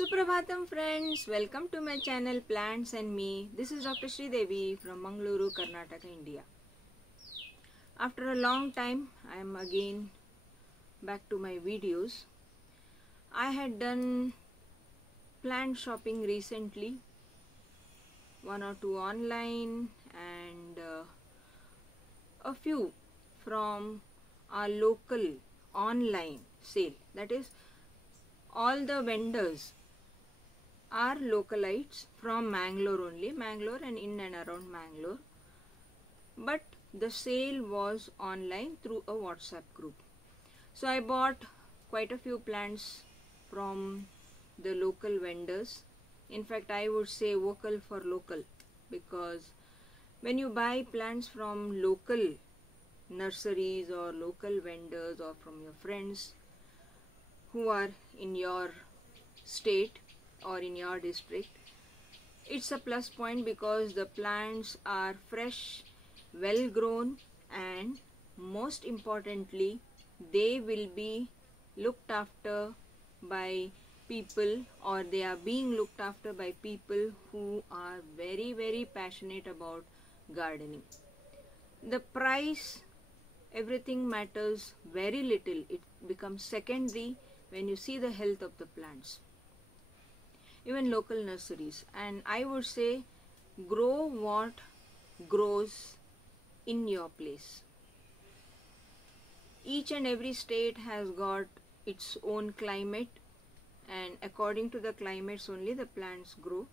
Suprabhatam friends, welcome to my channel Plants and Me. This is Dr. Sridevi from Mangaluru, Karnataka, India. After a long time, I am again back to my videos. I had done plant shopping recently, one or two online and a few from our local online sale. That is, all the vendors are localites from Mangalore only, Mangalore and in and around Mangalore. But the sale was online through a WhatsApp group. So I bought quite a few plants from the local vendors. In fact, I would say vocal for local, because when you buy plants from local nurseries or local vendors or from your friends who are in your state or in your district, it's a plus point because the plants are fresh, well grown, and most importantly, they will be looked after by people, or they are being looked after by people who are very passionate about gardening. The price, everything matters very little. It becomes secondary when you see the health of the plants. Even local nurseries, and I would say grow what grows in your place. Each and every state has got its own climate, and according to the climates only the plants grow.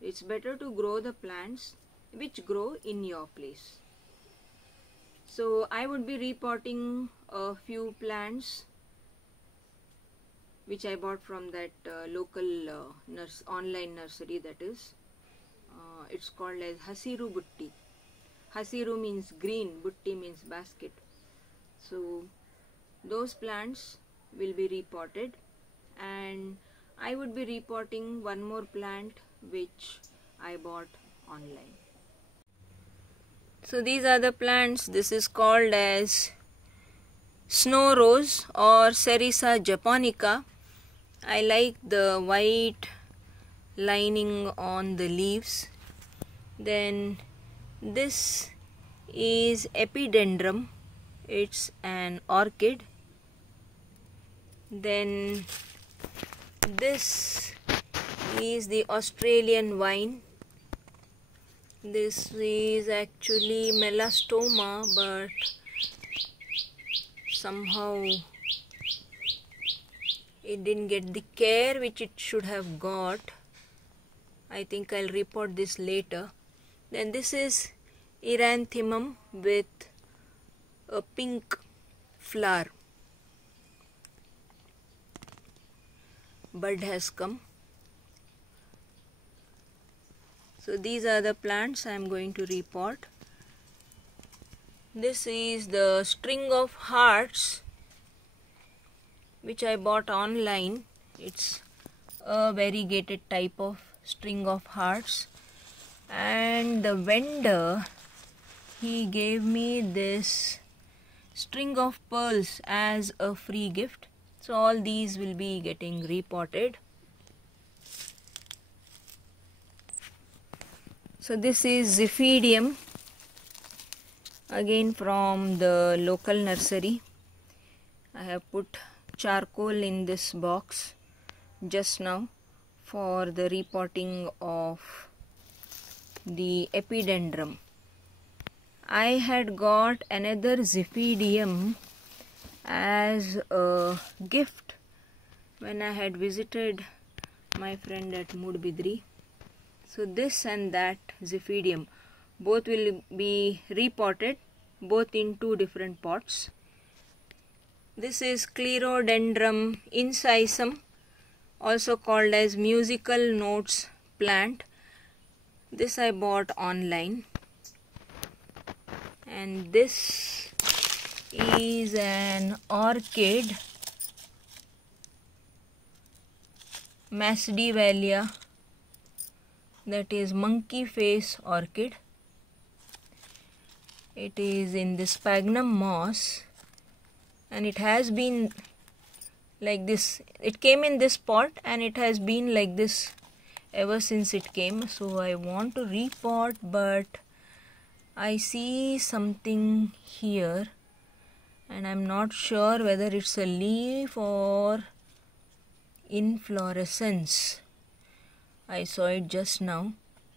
It's better to grow the plants which grow in your place. So I would be reporting a few plants which I bought from that local online nursery, that is. It's called as Hasirubutti. Hasiru means green, Butti means basket. So those plants will be reported, and I would be reporting one more plant which I bought online. So these are the plants. This is called as snow rose or Cerisa japonica. I like the white lining on the leaves. Then this is epidendrum. It's an orchid. Then this is the Australian vine. This is actually melastoma, but somehow it didn't get the care which it should have got. I think I'll report this later. Then this is eranthemum with a pink flower. Bud has come. So these are the plants I am going to report. This is the string of hearts which I bought online. It's a variegated type of string of hearts, and the vendor, he gave me this string of pearls as a free gift. So all these will be getting reported. So this is Ziphidium, again from the local nursery. I have put charcoal in this box just now for the reporting of the epidendrum. I had got another Ziphidium as a gift when I had visited my friend at Mudbidri. So this and that Ziphidium, both will be reported, both in two different pots. This is Clerodendrum incisum, also called as musical notes plant. This I bought online. And this is an orchid, Masdevallia, that is monkey face orchid. It is in the sphagnum moss, and it has been like this. It came in this pot and it has been like this ever since it came. So I want to repot, but I see something here and I'm not sure whether it's a leaf or inflorescence. I saw it just now,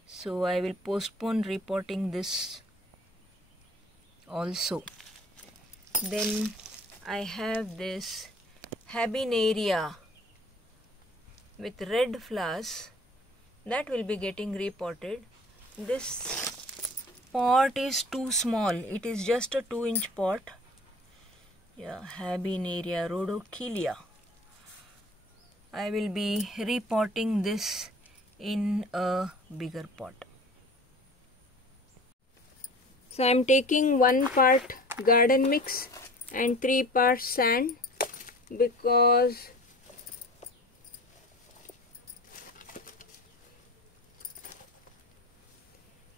so I will postpone repotting this also. Then I have this habenaria with red flowers that will be getting repotted. This pot is too small. It is just a 2-inch pot. Yeah, habenaria rhodochelia. I will be repotting this in a bigger pot. So I am taking 1 part garden mix and 3 parts sand, because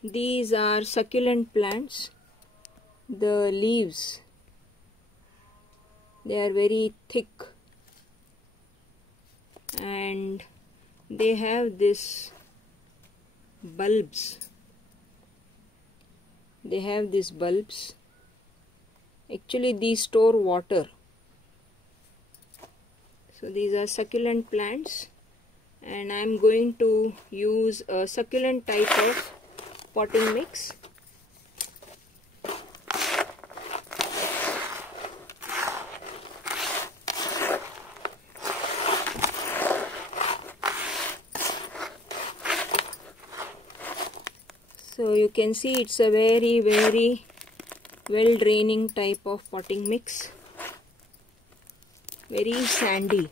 these are succulent plants. The leaves, they are very thick and they have this bulbs. They have these bulbs. Actually, these store water. So these are succulent plants, and I am going to use a succulent type of potting mix. So you can see it's a very well draining type of potting mix, very sandy.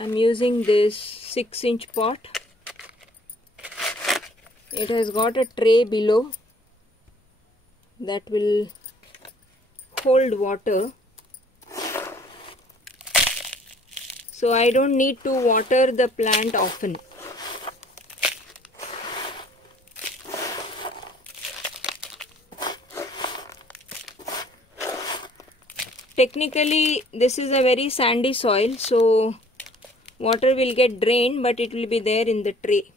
I'm using this 6-inch pot. It has got a tray below that will hold water. So I don't need to water the plant often. Technically, this is a very sandy soil, so water will get drained, but it will be there in the tray.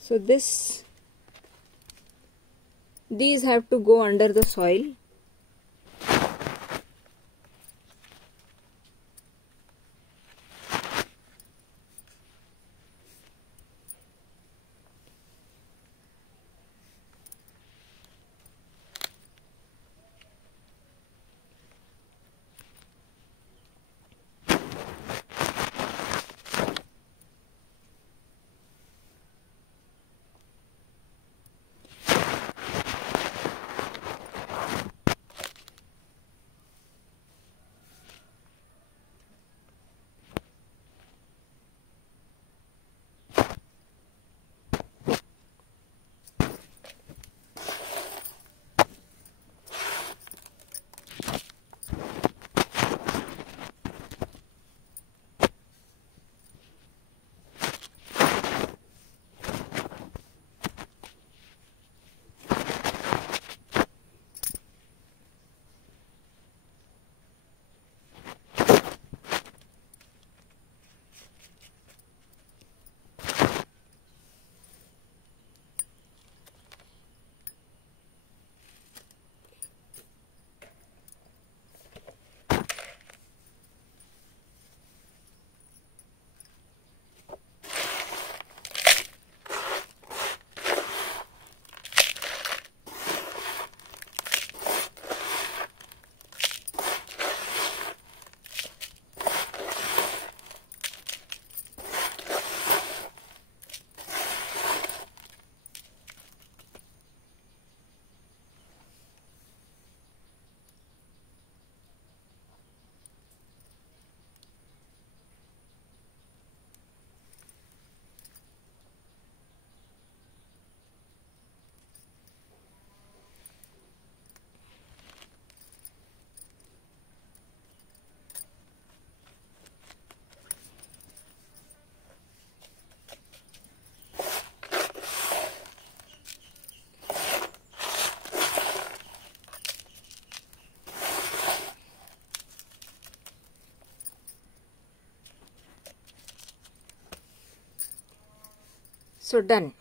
So these have to go under the soil. So done.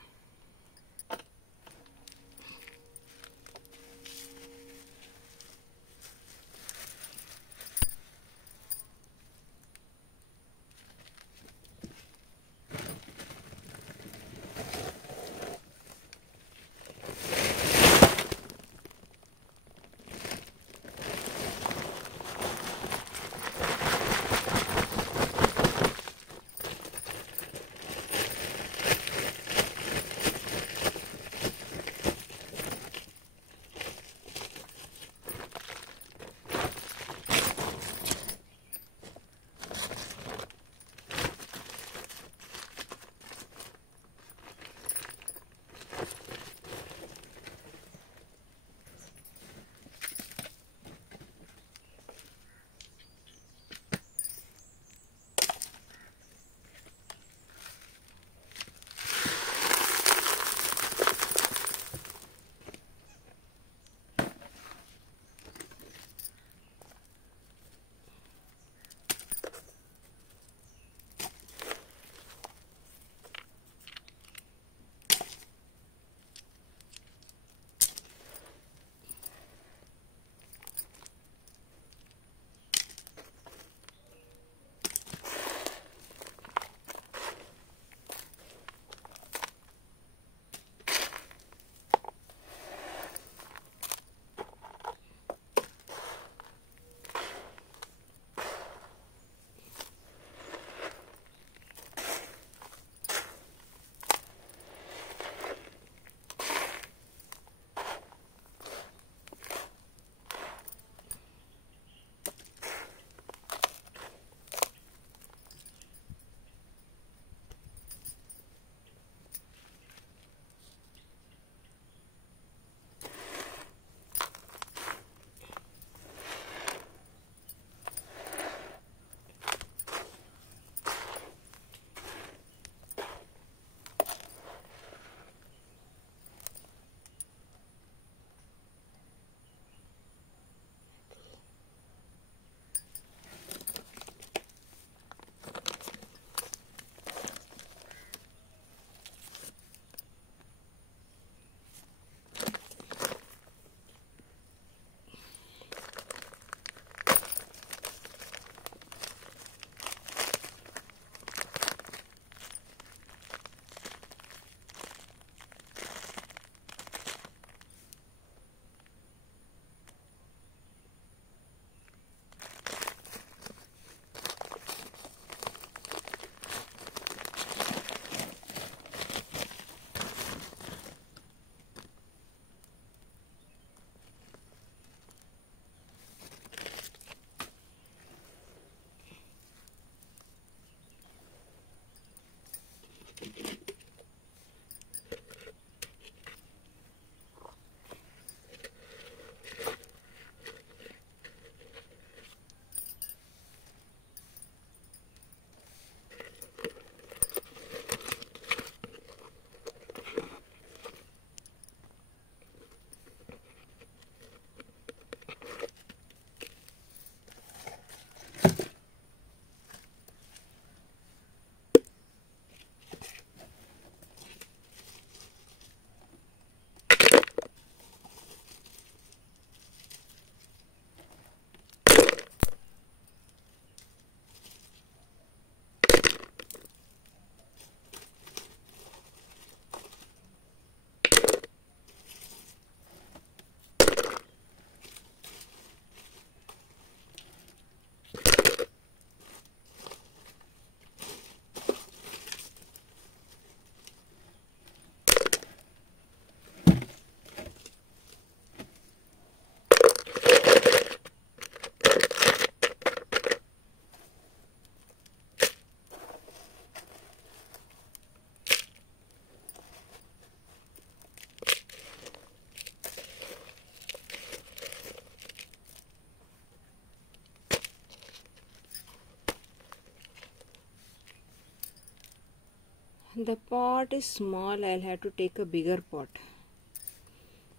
The pot is small, I'll have to take a bigger pot.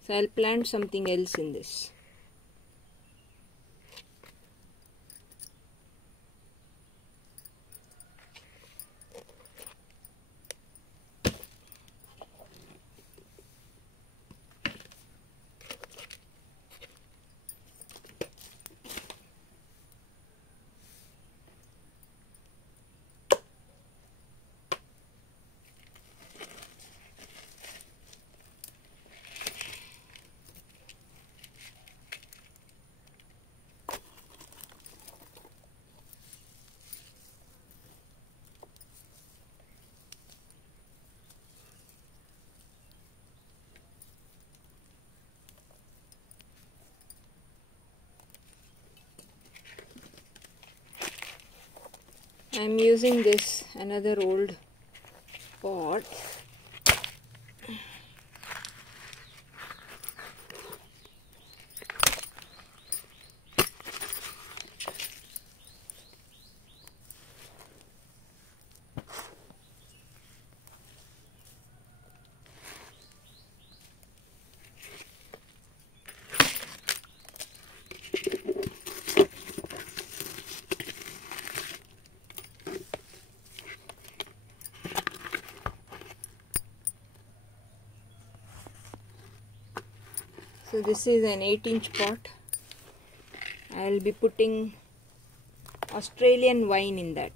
So I'll plant something else in this. I'm using this another old pot. So this is an 8-inch pot. I'll be putting Australian wine in that.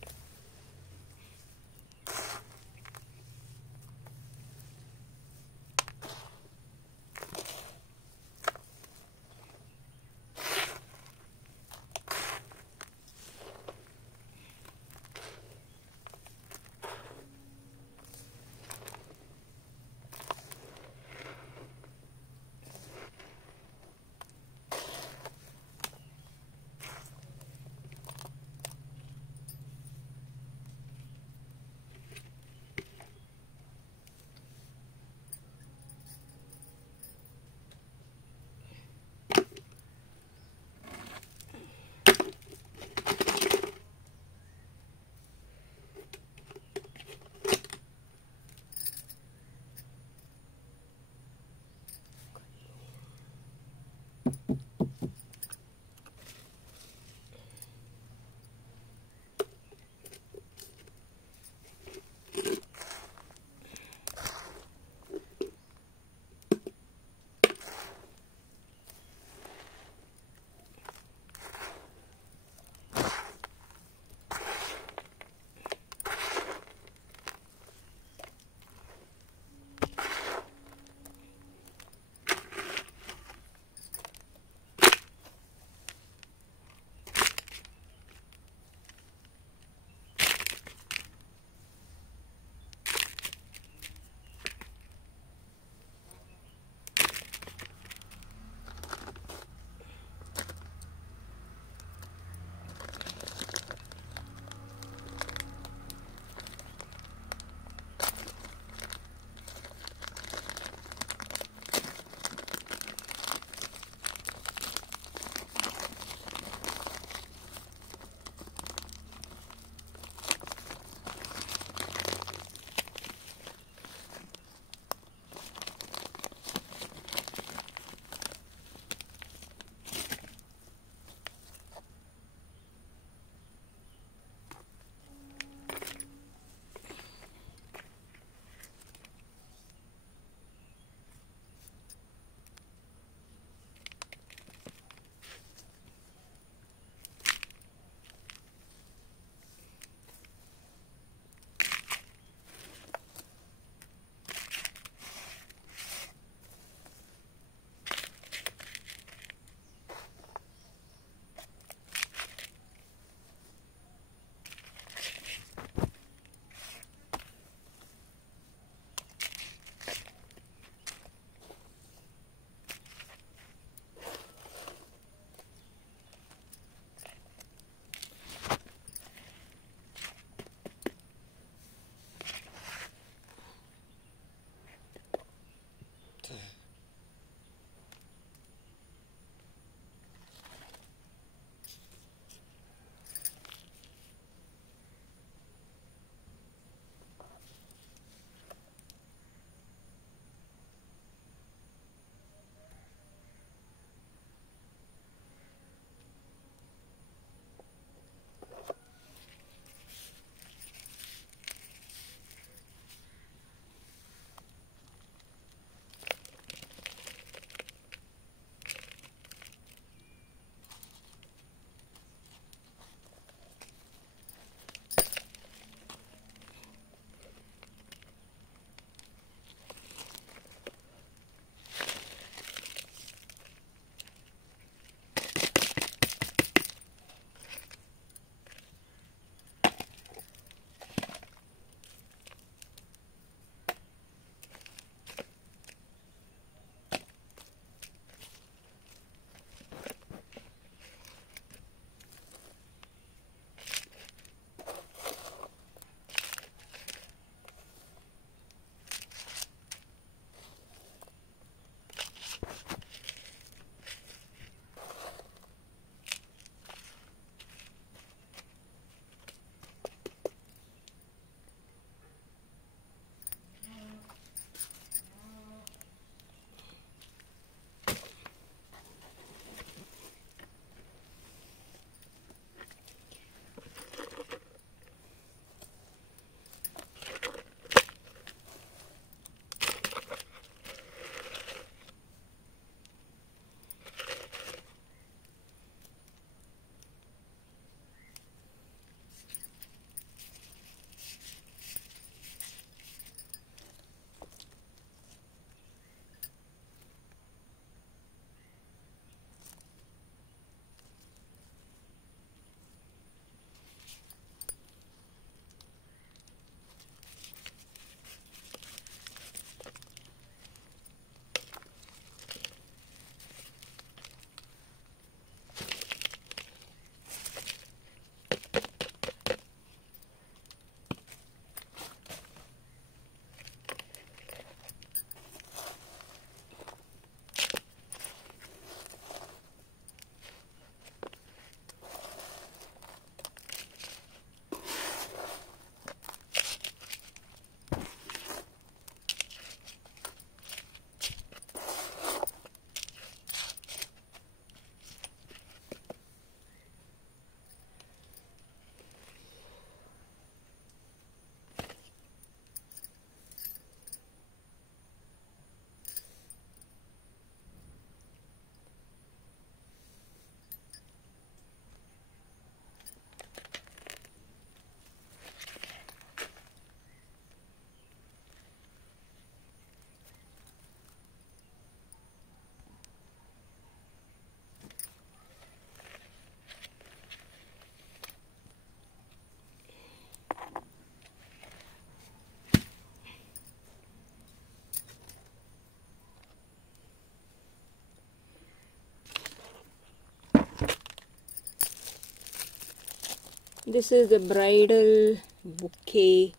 This is the bridal bouquet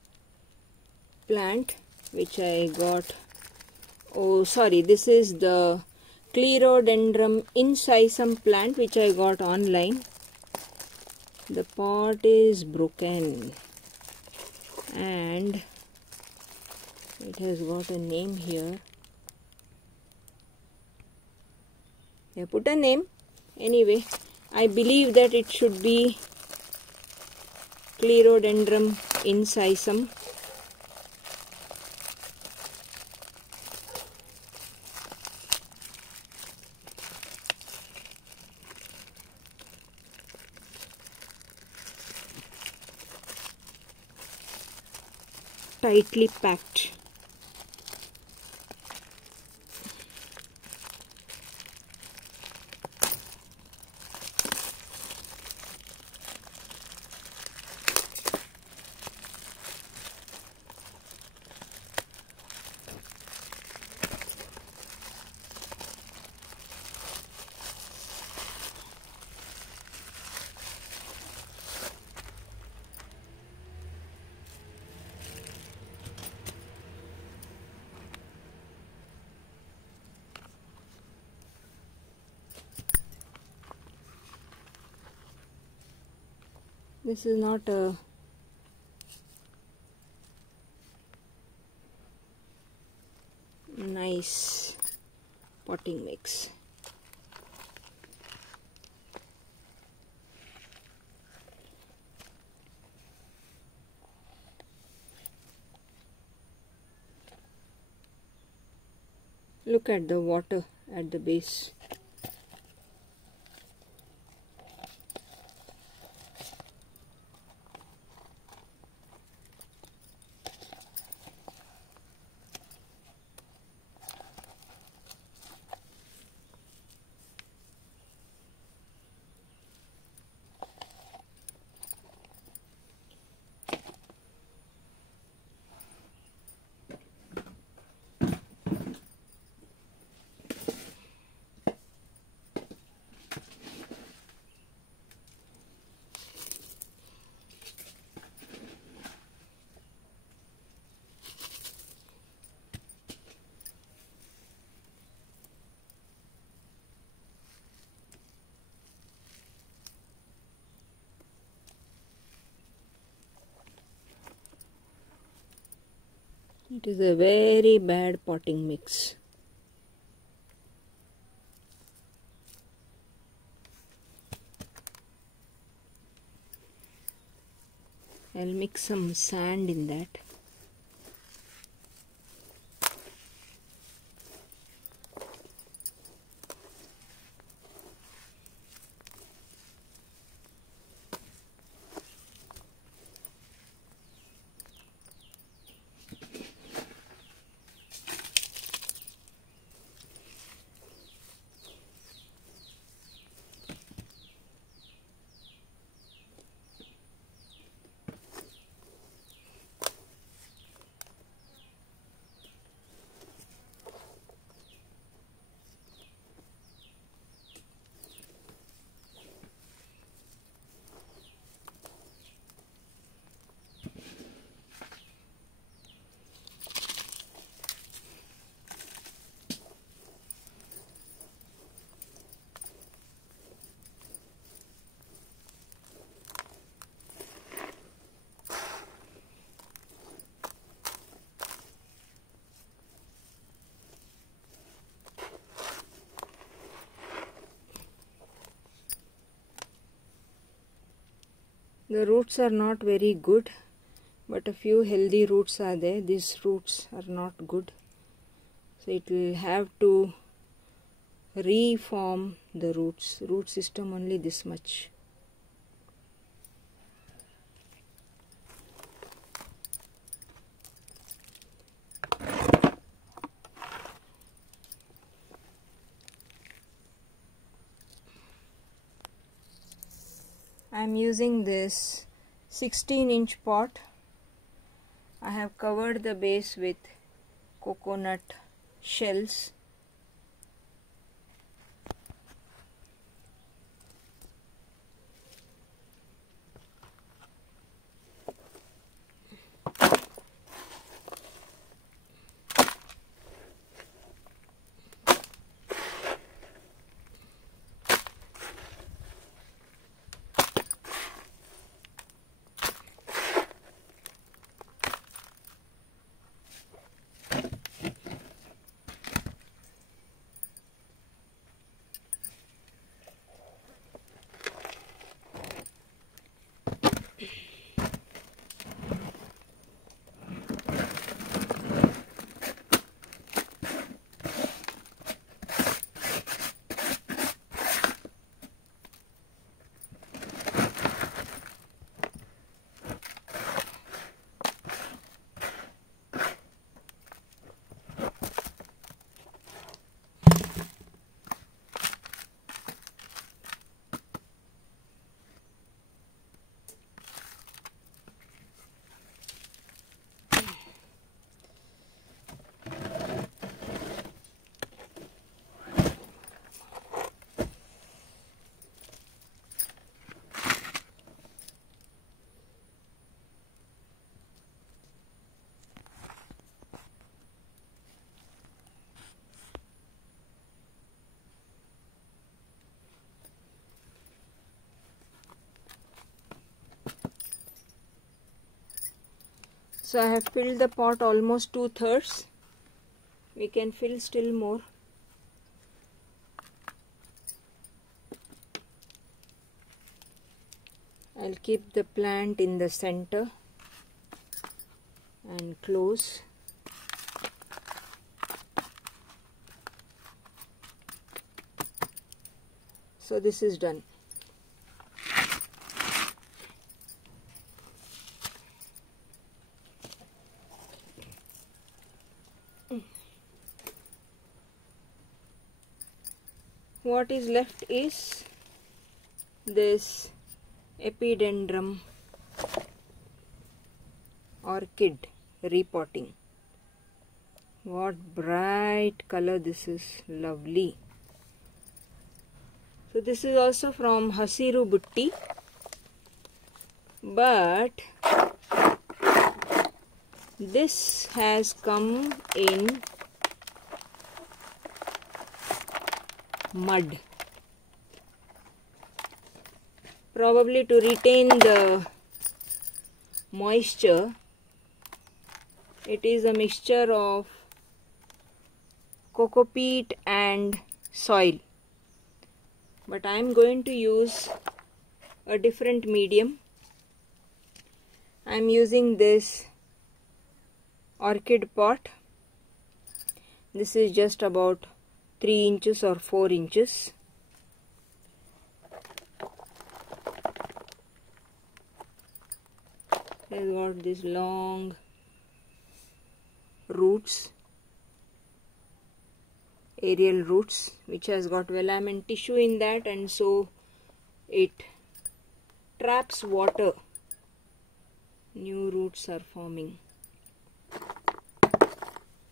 plant which I got. Oh sorry, this is the Clerodendron incisum plant which I got online. The pot is broken and it has got a name here. I put a name. Anyway, I believe that it should be Clerodendron incisum. Tightly packed. This is not a nice potting mix. Look at the water at the base. It is a very bad potting mix. I'll mix some sand in that. The roots are not very good, but a few healthy roots are there. These roots are not good, so it will have to reform the root system only this much. I am using this 16-inch pot. I have covered the base with coconut shells. So I have filled the pot almost 2/3. We can fill still more. I'll keep the plant in the center and close. So this is done. What is left is this epidendrum orchid repotting. What bright color this is, lovely. So this is also from Hasirubutti, but this has come in mud, probably to retain the moisture. It is a mixture of coco peat and soil, but I am going to use a different medium. I am using this orchid pot. This is just about 3 inches or 4 inches. It has got these long roots, aerial roots, which has got velamen tissue in that, and so it traps water. New roots are forming.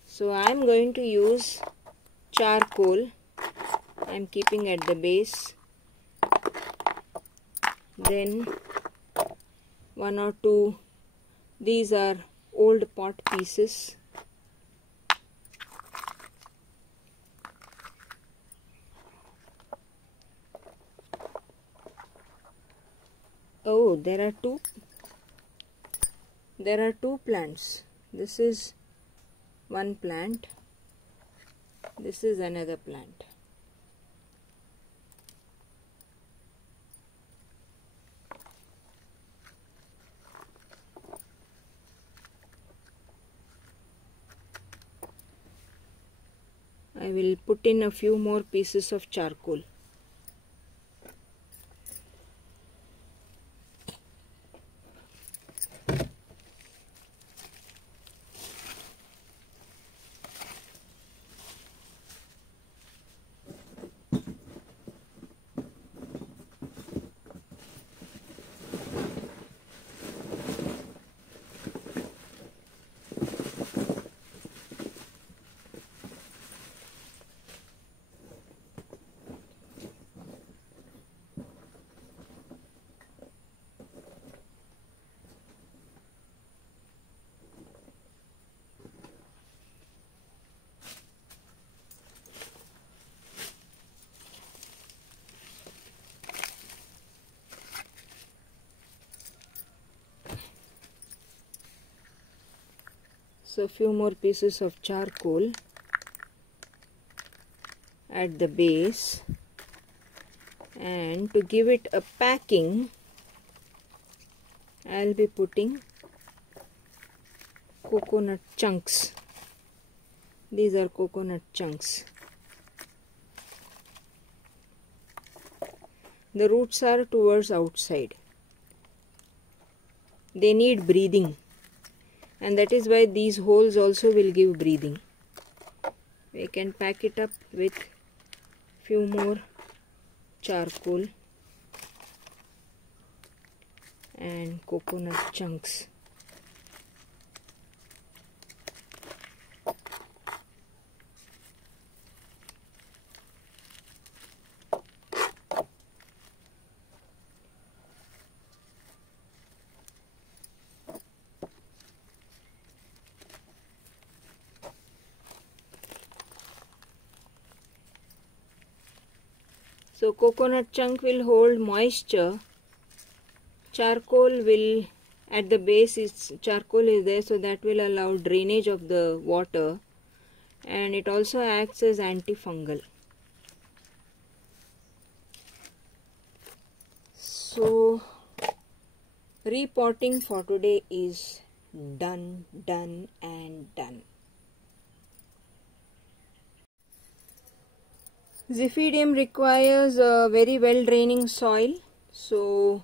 So I am going to use charcoal. I am keeping at the base. Then 1 or 2, these are old pot pieces. Oh, there are two plants. This is one plant. This is another plant. I will put in a few more pieces of charcoal. So few more pieces of charcoal at the base, and to give it a packing, I'll be putting coconut chunks. These are coconut chunks. The roots are towards outside. They need breathing, and that is why these holes also will give breathing. We can pack it up with few more charcoal and coconut chunks. So coconut chunk will hold moisture, charcoal will at the base is charcoal is there, so that will allow drainage of the water, and it also acts as antifungal. So repotting for today is done and done. Ziphidium requires a very well draining soil, so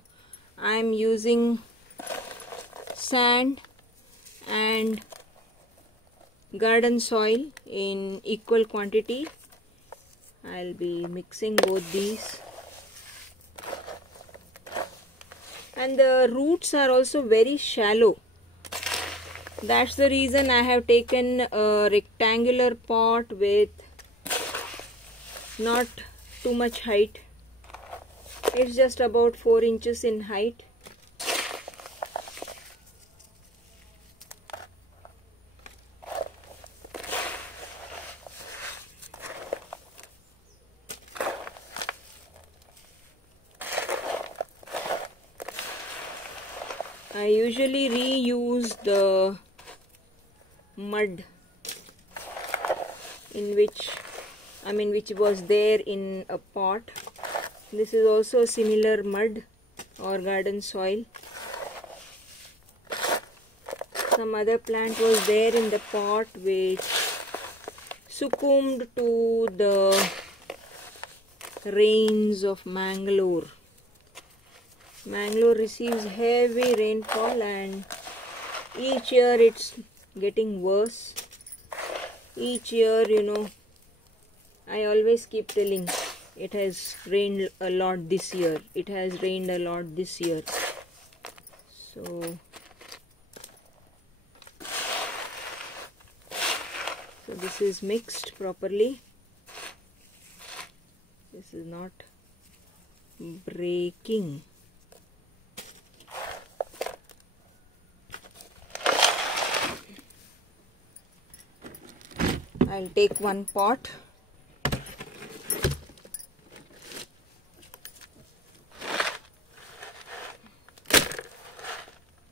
I am using sand and garden soil in equal quantity. I'll be mixing both these. And the roots are also very shallow. That's the reason I have taken a rectangular pot with not too much height. It's just about 4 inches in height. I usually reuse the mud which was there in a pot. This is also similar mud or garden soil. Some other plant was there in the pot which succumbed to the rains of Mangalore. Mangalore receives heavy rainfall and each year it's getting worse. Each year, I always keep telling, it has rained a lot this year. It has rained a lot this year. So this is mixed properly. This is not breaking. I'll take one pot.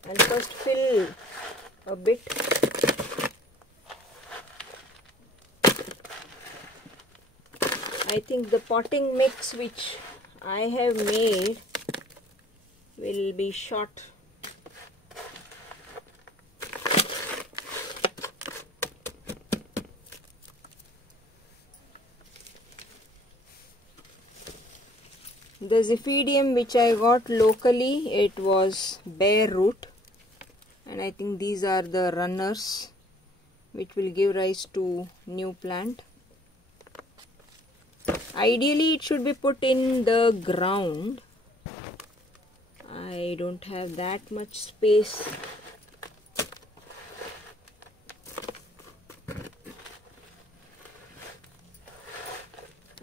I'll first fill a bit. I think the potting mix which I have made will be short. The Ziphidium which I got locally, it was bare root, and I think these are the runners which will give rise to new plant. Ideally it should be put in the ground. I don't have that much space.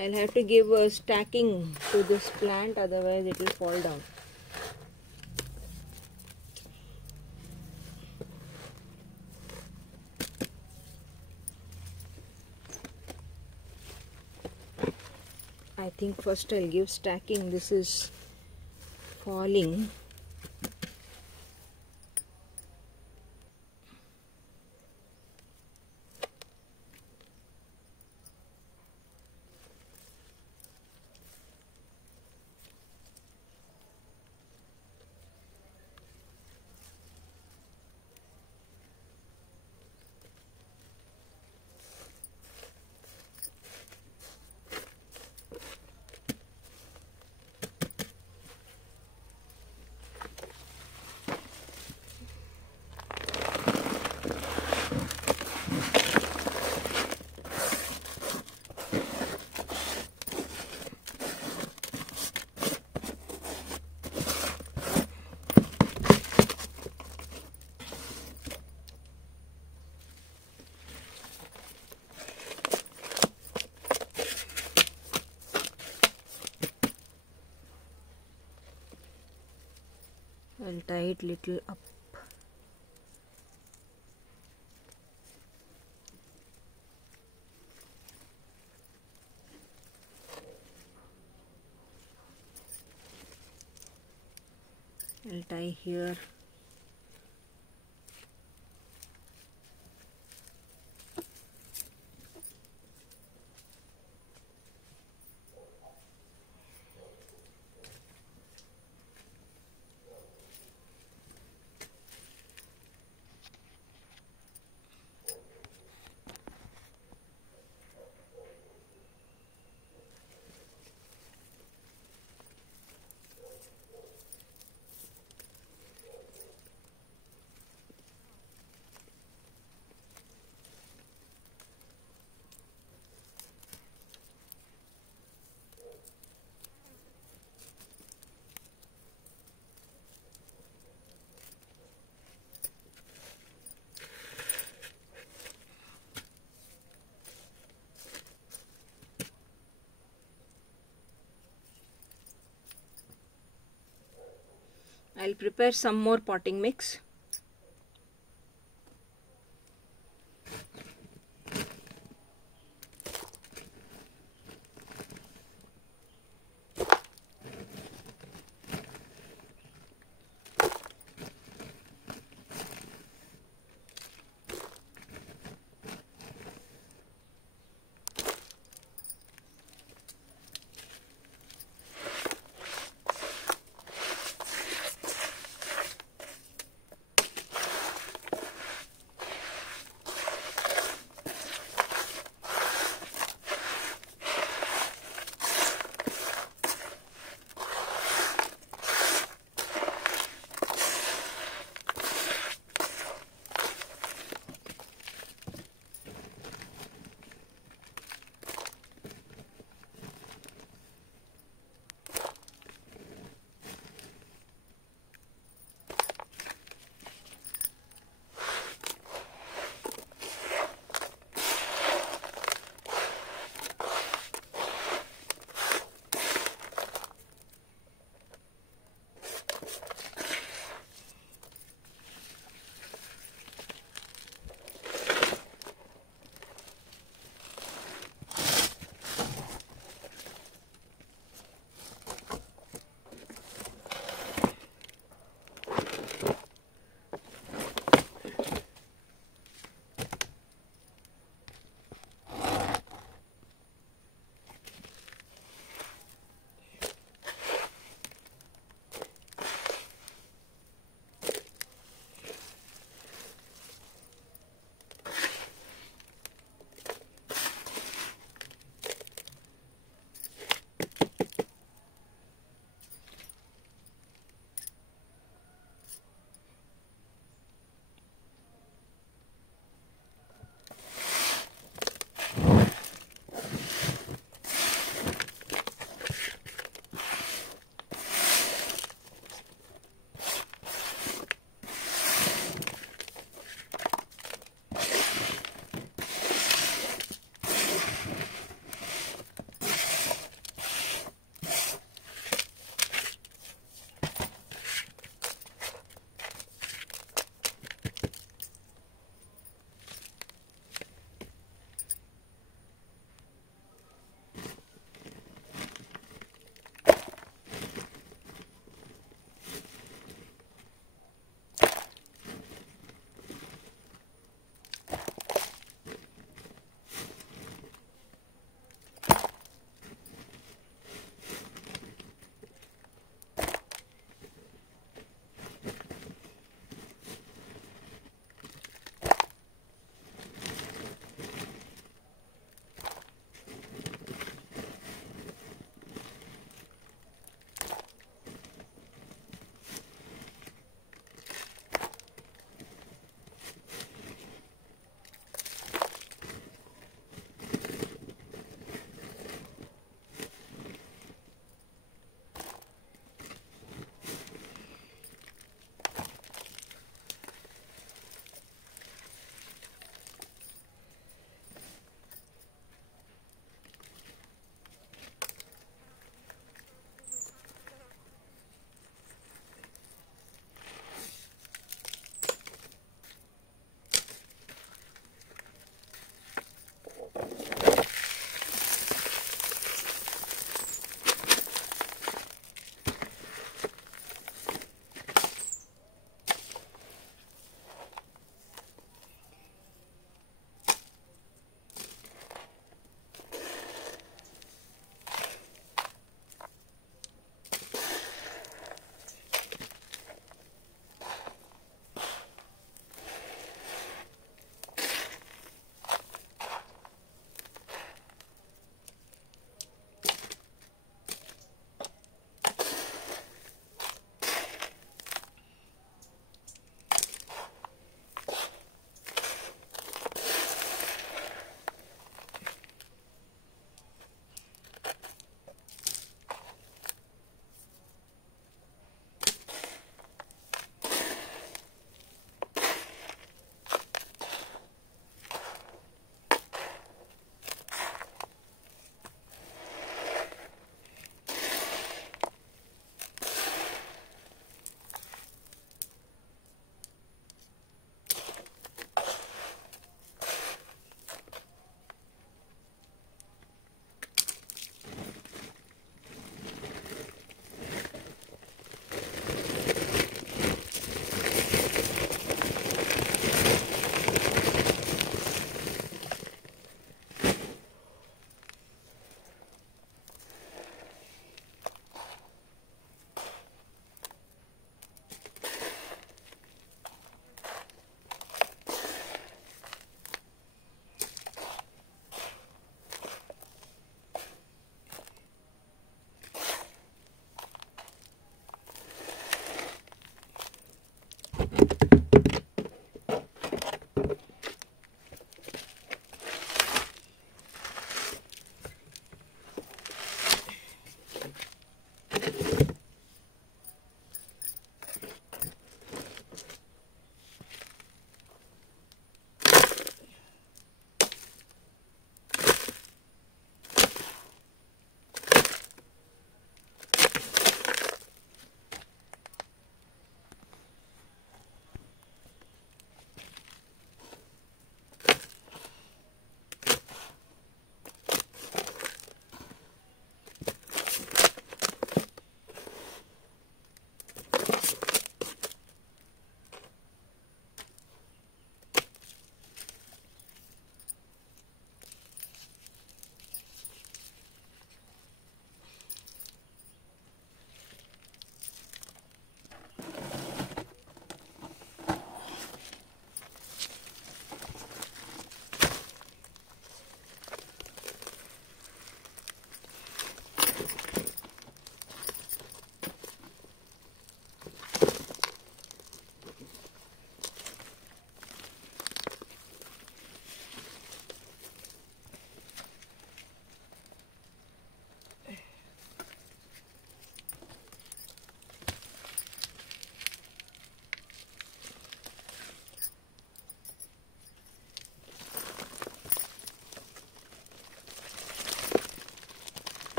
I'll have to give a stacking to this plant, otherwise it will fall down. I think first I'll give stacking. This is falling. I'll tie it little up. I'll tie here I'll prepare some more potting mix.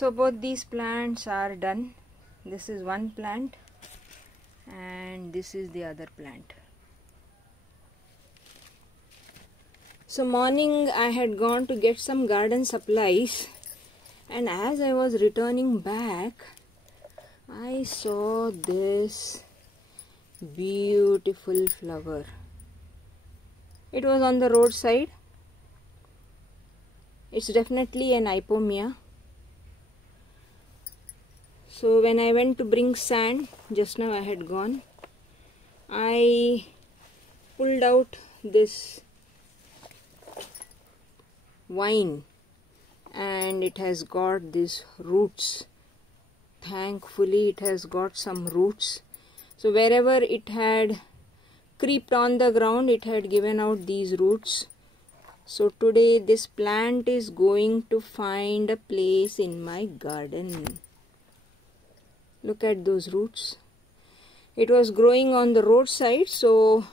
So both these plants are done. This is one plant and this is the other plant. So morning I had gone to get some garden supplies, and as I was returning back I saw this beautiful flower. It was on the roadside. It's definitely an ipomia. So when I went to bring sand, just now I had gone, I pulled out this vine and it has got these roots. Thankfully it has got some roots. So wherever it had creeped on the ground, it had given out these roots. So today this plant is going to find a place in my garden. Look at those roots. It was growing on the roadside, so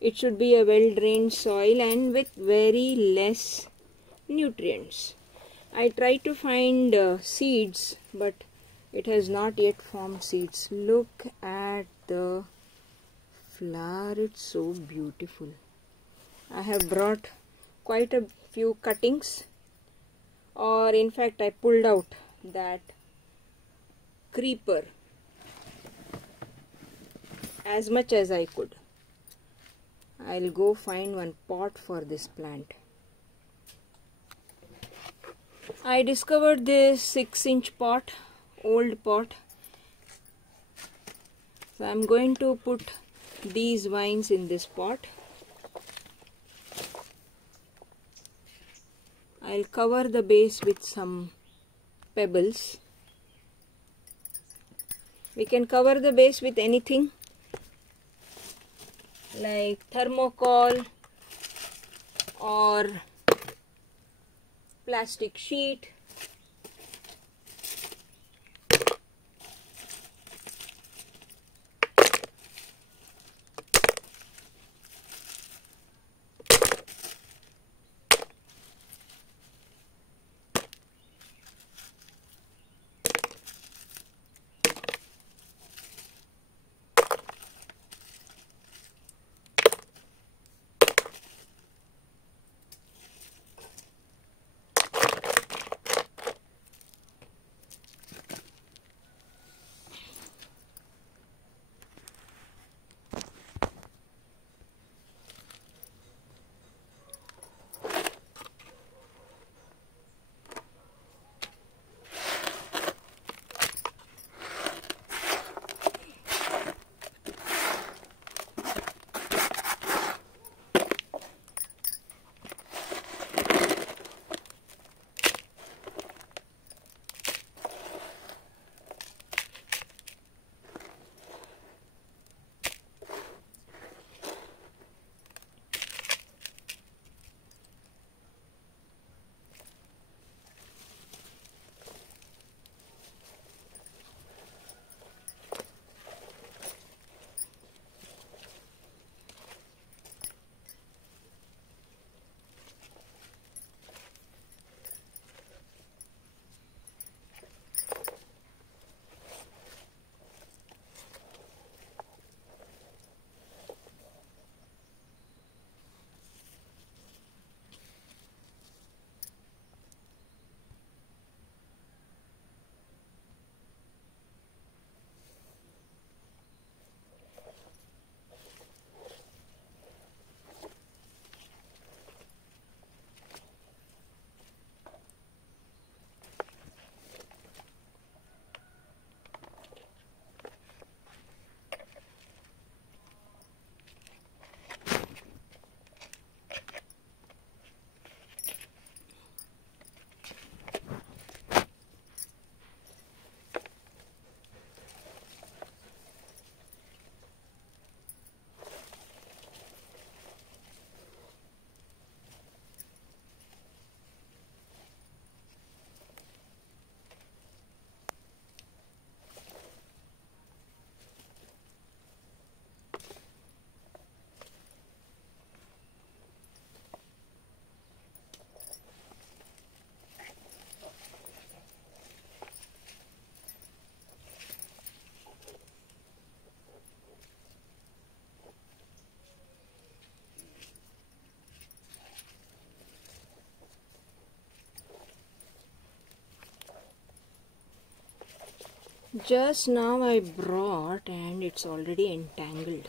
it should be a well-drained soil and with very less nutrients. I tried to find seeds, but it has not yet formed seeds. Look at the flower, it's so beautiful. I have brought quite a few cuttings, or in fact I pulled out that creeper as much as I could. I'll go find one pot for this plant. I discovered this 6-inch pot, old pot. So I'm going to put these vines in this pot. I'll cover the base with some pebbles. We can cover the base with anything like thermocol or plastic sheet. Just now I brought and it's already entangled.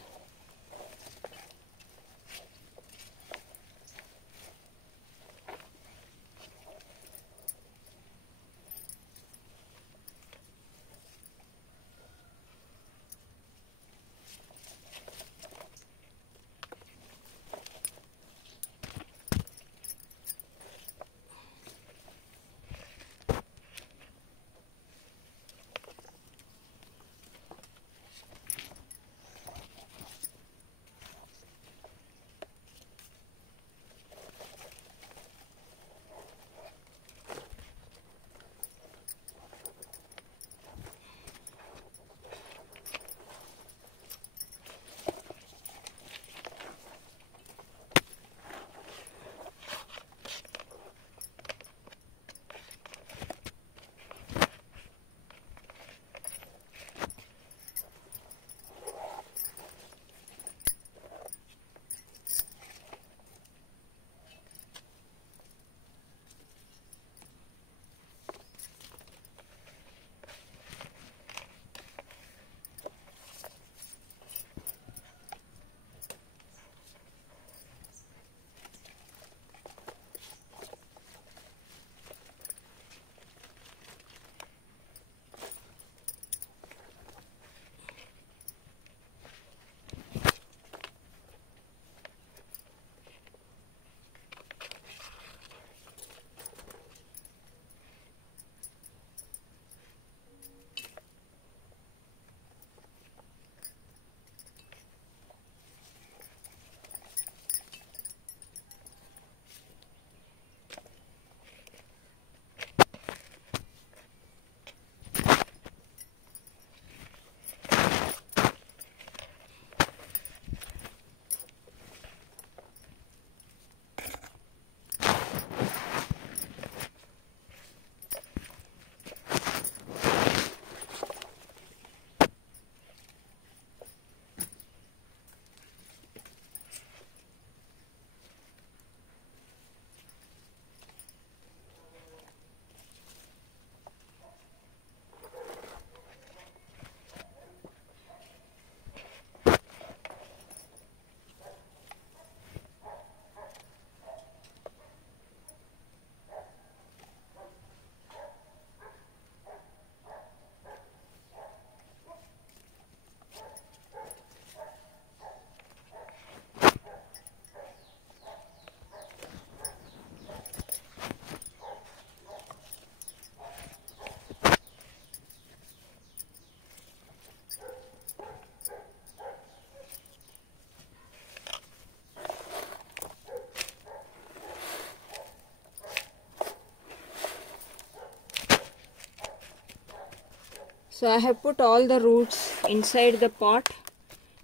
So I have put all the roots inside the pot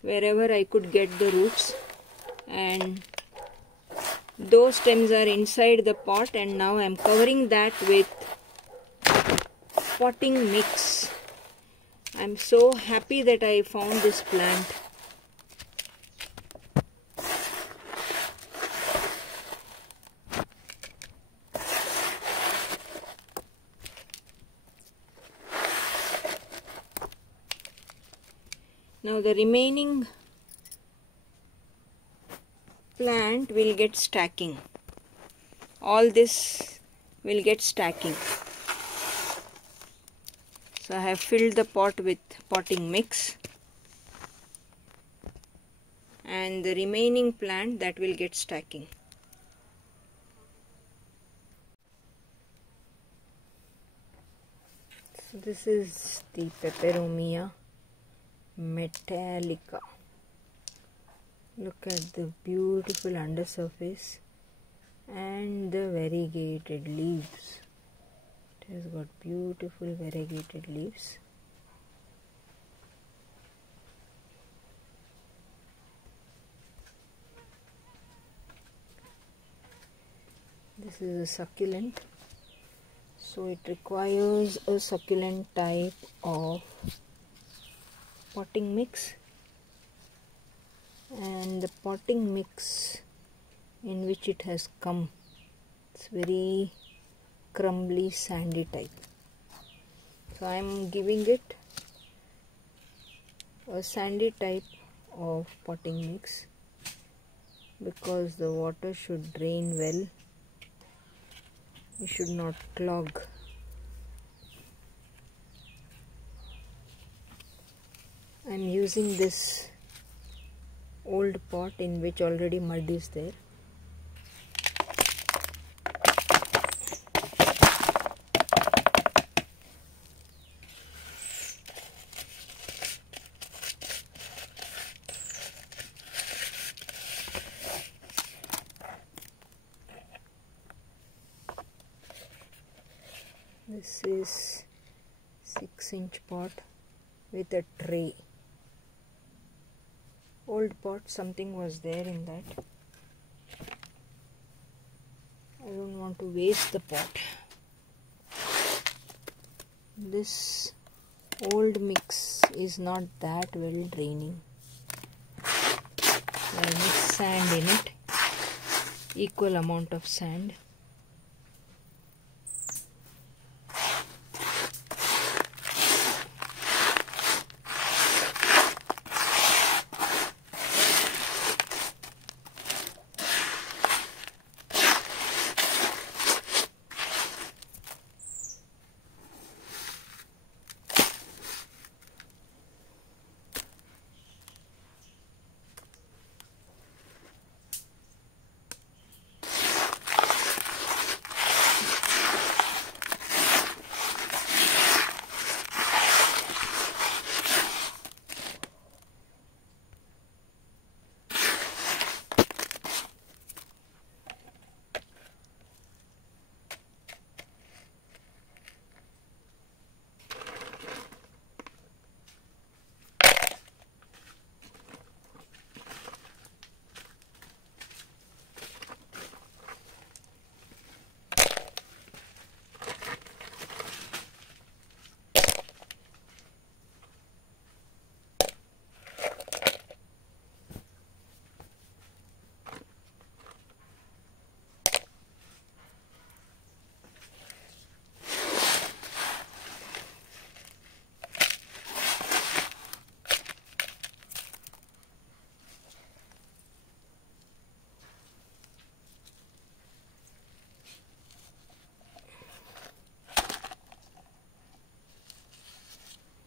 wherever I could get the roots, and those stems are inside the pot, and now I am covering that with potting mix. I am so happy that I found this plant. Now the remaining plant will get stacking. All this will get stacking. So I have filled the pot with potting mix, and the remaining plant that will get stacking. So this is the Peperomia metallica. Look at the beautiful undersurface and the variegated leaves. It has got beautiful variegated leaves. This is a succulent, so it requires a succulent type of potting mix, and the potting mix in which it has come, it's very crumbly sandy type. So I am giving it a sandy type of potting mix, because the water should drain well. It should not clog. I am using this old pot in which already mud is there. This is 6-inch pot with a tray. Old pot, something was there in that. I don't want to waste the pot. This old mix is not that well draining. I mix sand in it, equal amount of sand.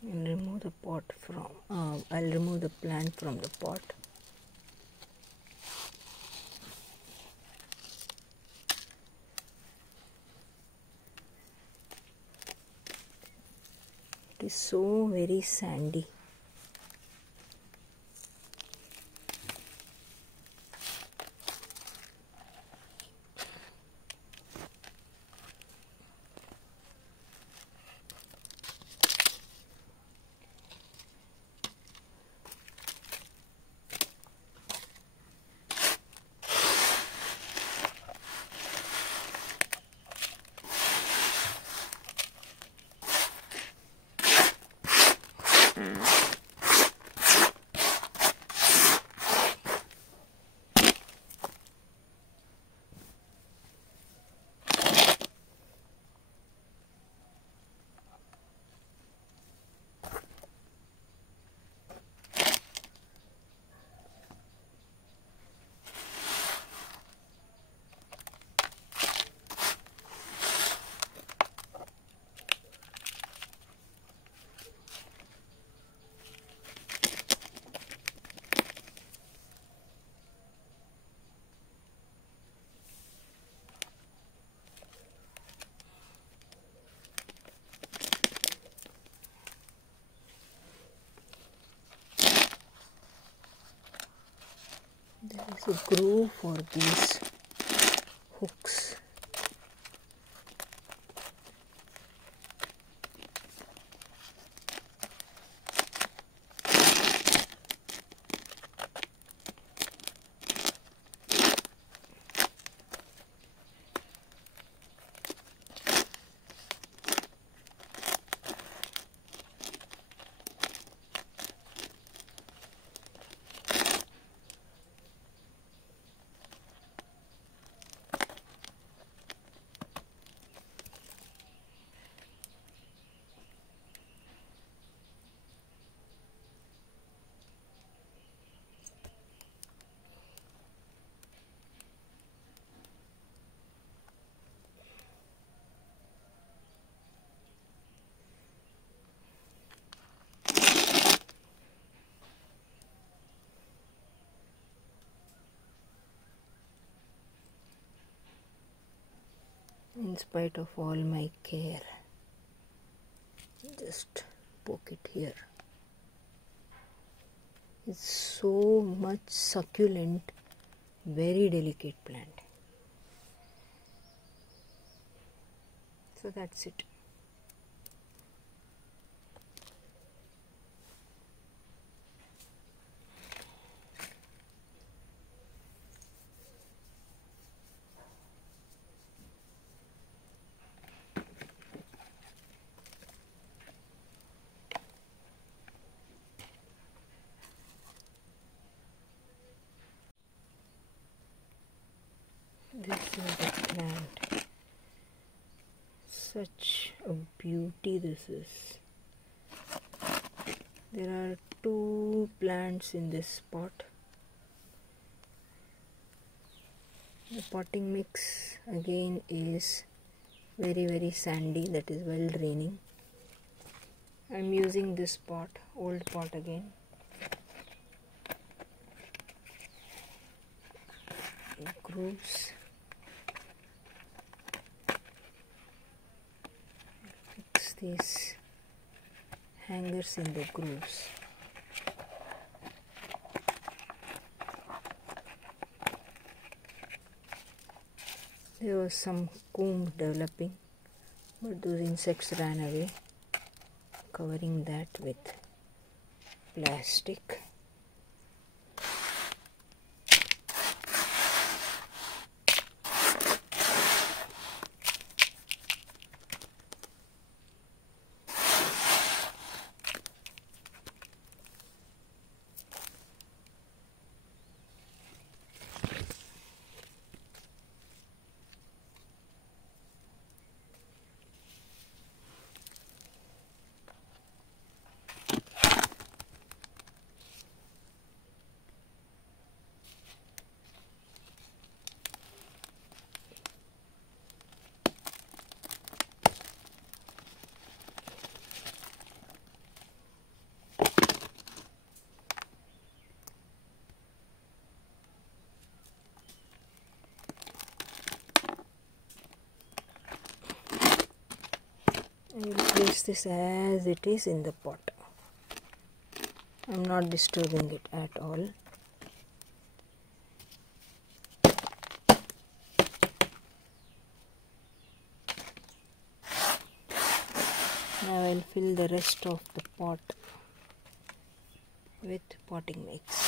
And remove the pot from, I'll remove the plant from the pot. It is so very sandy. There is a groove for these hooks. in spite of all my care. Just poke it here. It's so much succulent, very delicate plant. So that's it. This is the plant. Such a beauty this is. There are 2 plants in this pot. The potting mix again is very sandy, that is well draining. I am using this pot, old pot again. Grooves. Fix these hangers in the grooves. There was some comb developing, but those insects ran away, covering that with plastic. I will place this as it is in the pot. I am not disturbing it at all. Now I will fill the rest of the pot with potting mix.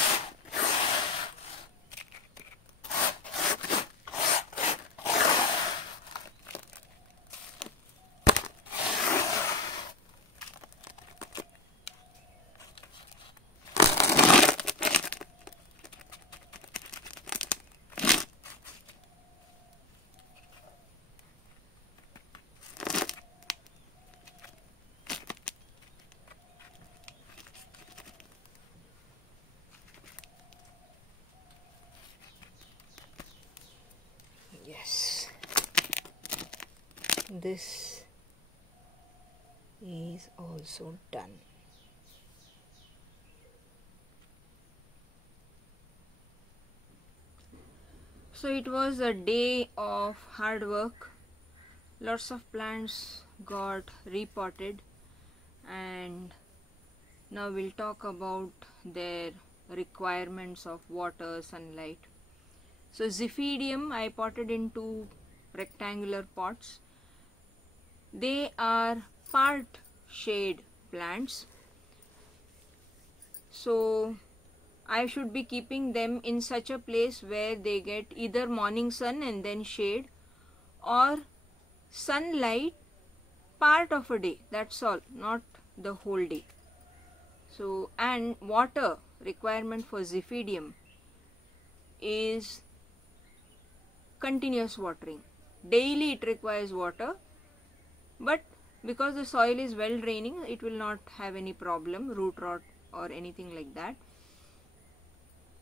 Yes, this is also done. So it was a day of hard work. Lots of plants got repotted, and now we'll talk about their requirements of water, sunlight. So Ziphidium I potted in 2 rectangular pots. They are part shade plants, so I should be keeping them in such a place where they get either morning sun and then shade, or sunlight part of a day, that's all, not the whole day. So, and water requirement for Ziphidium is continuous watering. Daily it requires water, but because the soil is well draining, it will not have any problem, root rot or anything like that.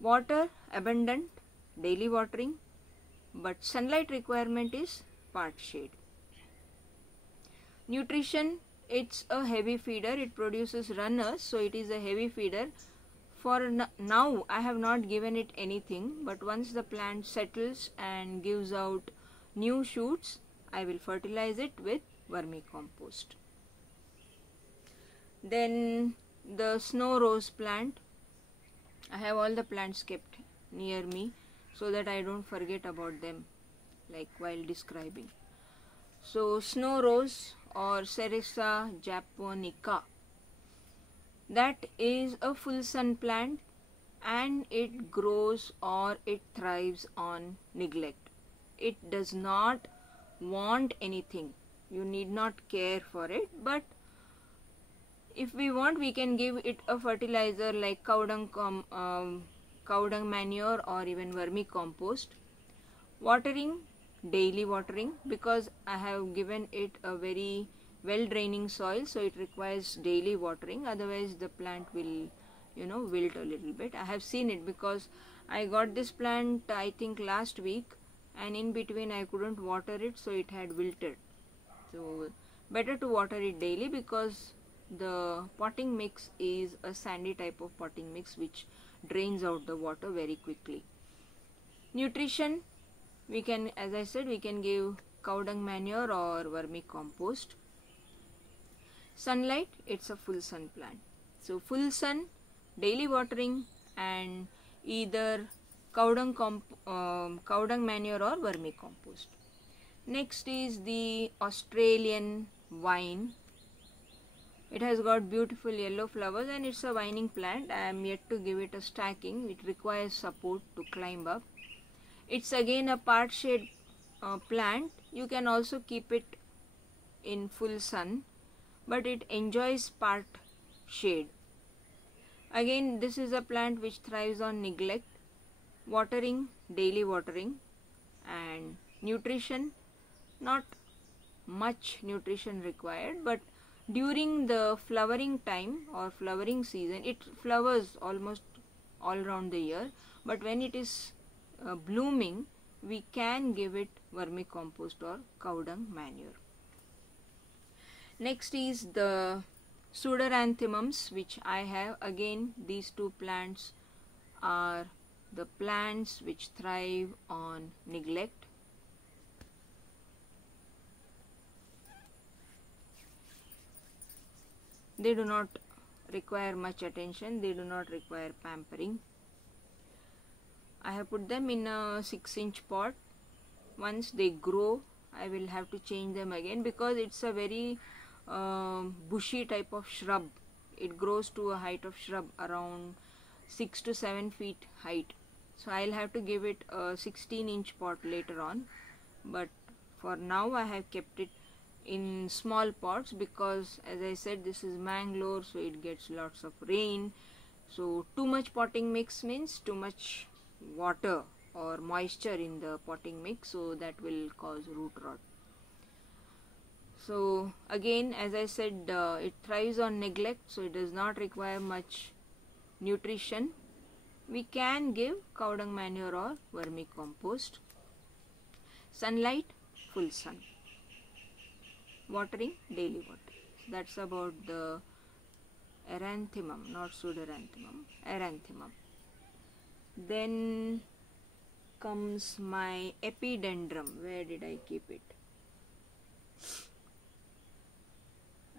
Water abundant, daily watering, but sunlight requirement is part shade. Nutrition, it's a heavy feeder, it produces runners, so it is a heavy feeder. For now I have not given it anything, but once the plant settles and gives out new shoots, I will fertilize it with vermicompost. Then the snow rose plant, I have all the plants kept near me so that I don't forget about them like while describing. So snow rose or Cerisa japonica, that is a full sun plant and it grows or it thrives on neglect. It does not want anything. You need not care for it, but if we want, we can give it a fertilizer like cow dung manure or even vermicompost. Watering, daily watering, because I have given it a very well draining soil, so it requires daily watering, otherwise the plant will wilt a little bit. I have seen it because I got this plant I think last week, and in between I couldn't water it, so it had wilted. So better to water it daily, because the potting mix is a sandy type of potting mix which drains out the water very quickly. Nutrition, we can, as I said, we can give cow dung manure or vermicompost. Sunlight, it's a full sun plant. So full sun, daily watering, and either cow dung manure or vermicompost. Next is the Australian vine. It has got beautiful yellow flowers and it's a vining plant. I am yet to give it a stacking. It requires support to climb up. It's again a part shade plant. You can also keep it in full sun, but it enjoys part shade. Again, this is a plant which thrives on neglect. Watering, daily watering, and nutrition, not much nutrition required, but during the flowering time or flowering season, it flowers almost all around the year, but when it is blooming, we can give it vermicompost or cow dung manure. Next is the pseudoranthemums, which I have. Again, these two plants are the plants which thrive on neglect. They do not require much attention, they do not require pampering. I have put them in a 6-inch pot. Once they grow, I will have to change them again, because it's a very bushy type of shrub. It grows to a height of shrub around 6 to 7 feet height. So I'll have to give it a 16-inch pot later on, but for now I have kept it in small pots, because as I said, this is Mangalore, so it gets lots of rain. So too much potting mix means too much water or moisture in the potting mix, so that will cause root rot. So again, as I said, it thrives on neglect, so it does not require much nutrition. We can give cow dung manure or vermicompost. Sunlight, full sun. Watering, daily watering. That's about the eranthemum, not pseudoranthemum, eranthemum. Then comes my epidendrum. Where did I keep it?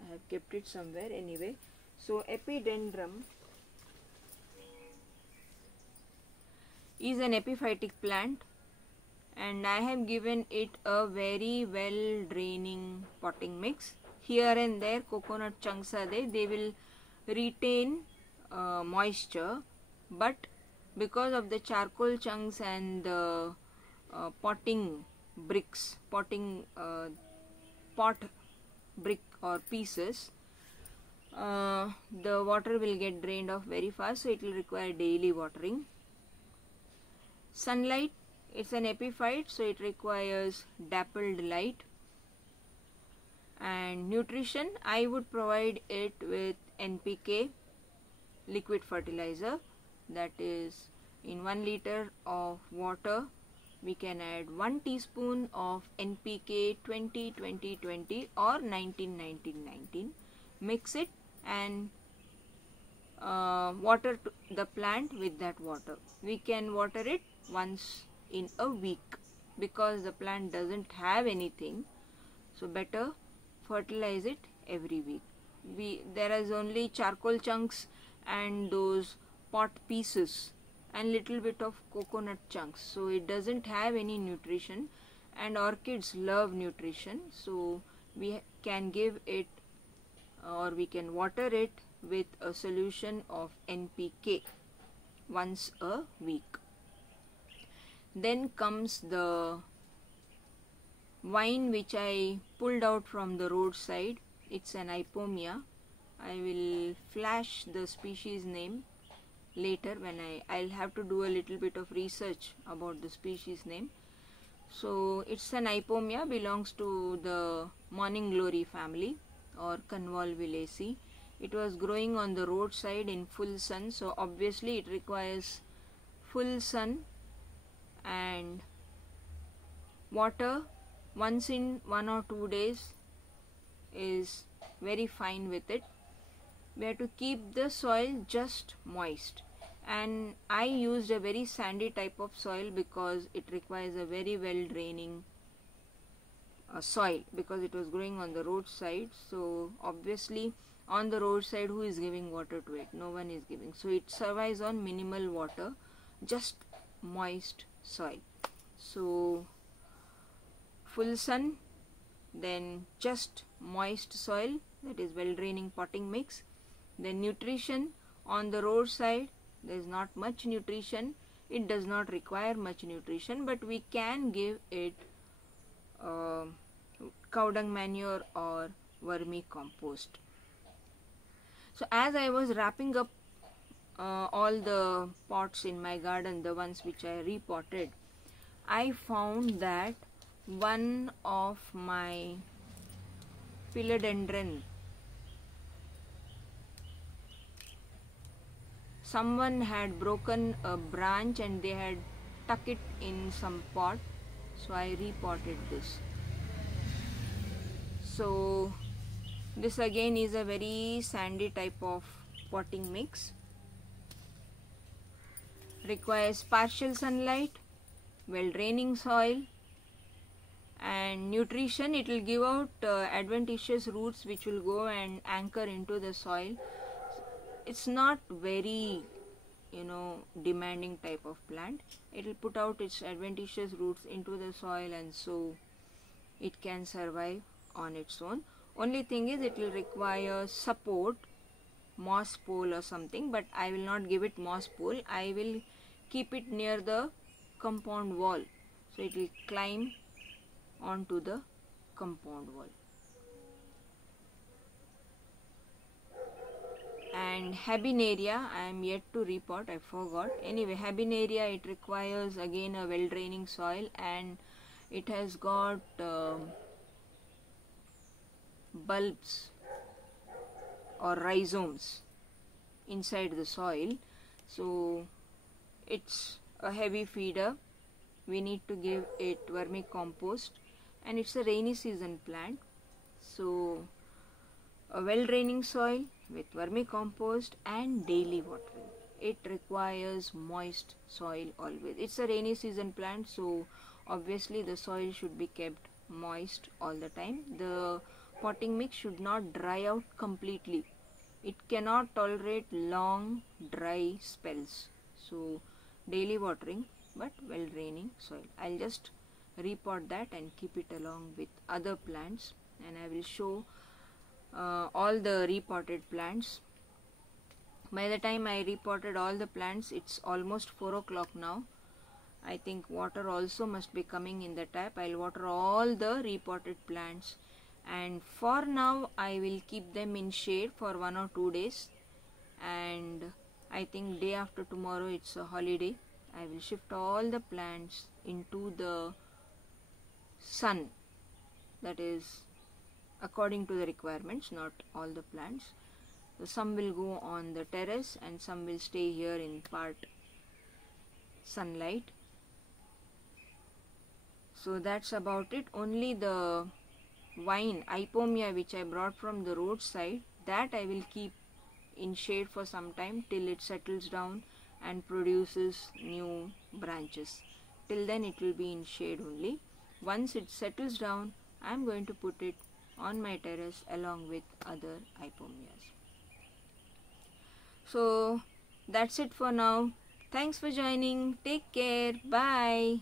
I have kept it somewhere anyway. So epidendrum is an epiphytic plant, and I have given it a very well draining potting mix. Here and there coconut chunks are there, they will retain moisture, but because of the charcoal chunks and the potting bricks, pot brick or pieces, the water will get drained off very fast, so it will require daily watering. Sunlight, it's an epiphyte, so it requires dappled light. And nutrition, I would provide it with NPK, liquid fertilizer, that is in 1 liter of water we can add 1 teaspoon of NPK 20-20-20 or 19-19-19. Mix it and water the plant with that water. We can water it once in a week, because the plant doesn't have anything, So better fertilize it every week. There is only charcoal chunks and those pot pieces and little bit of coconut chunks, so it doesn't have any nutrition, and orchids love nutrition. So we can give it, or we can water it with a solution of NPK once a week. Then comes the vine which I pulled out from the roadside. It's an Ipomia. I will flash the species name later when I'll have to do a little bit of research about the species name. So it's an Ipomia, belongs to the morning glory family or Convolvulaceae. It was growing on the roadside in full sun, so obviously it requires full sun and water once in 1 or 2 days is very fine with it. We have to keep the soil just moist, and I used a very sandy type of soil because it requires a very well draining soil, because it was growing on the roadside. So obviously on the roadside, who is giving water to it? No one is giving. So it survives on minimal water, just moist soil. So full sun, then just moist soil, that is well draining potting mix. Then nutrition on the roadside, there is not much nutrition. It does not require much nutrition, but we can give it cow dung manure or vermicompost. So as I was wrapping up all the pots in my garden, the ones which I repotted, I found that one of my philodendron, someone had broken a branch and they had tuck it in some pot, so I repotted this. So this again is a very sandy type of potting mix, requires partial sunlight, well draining soil, and nutrition. It will give out adventitious roots which will go and anchor into the soil. It's not very demanding type of plant. It will put out its adventitious roots into the soil, and so it can survive on its own. Only thing is, it will require support, moss pole or something, but I will not give it moss pole. I will keep it near the compound wall, so it will climb onto the compound wall. And Habenaria, I am yet to repot, I forgot. Anyway, Habenaria, it requires again a well draining soil, and it has got bulbs or rhizomes inside the soil, so it's a heavy feeder. We need to give it vermicompost, and it's a rainy season plant, so a well draining soil with vermicompost and daily watering. It requires moist soil always. It's a rainy season plant, so obviously the soil should be kept moist all the time. The potting mix should not dry out completely. It cannot tolerate long dry spells, so daily watering but well draining soil. I'll just repot that and keep it along with other plants, and I will show all the repotted plants. By the time I repotted all the plants, it's almost 4 o'clock now. I think water also must be coming in the tap. I'll water all the repotted plants, and for now I will keep them in shade for 1 or 2 days, and I think day after tomorrow it's a holiday. I will shift all the plants into the sun, that is according to the requirements, not all the plants. So some will go on the terrace and some will stay here in part sunlight. So that's about it. Only the vine Ipomia which I brought from the roadside, that I will keep in shade for some time till it settles down and produces new branches. Till then it will be in shade only. Once it settles down, I'm going to put it on my terrace along with other ipomoeas. So that's it for now. Thanks for joining. Take care. Bye.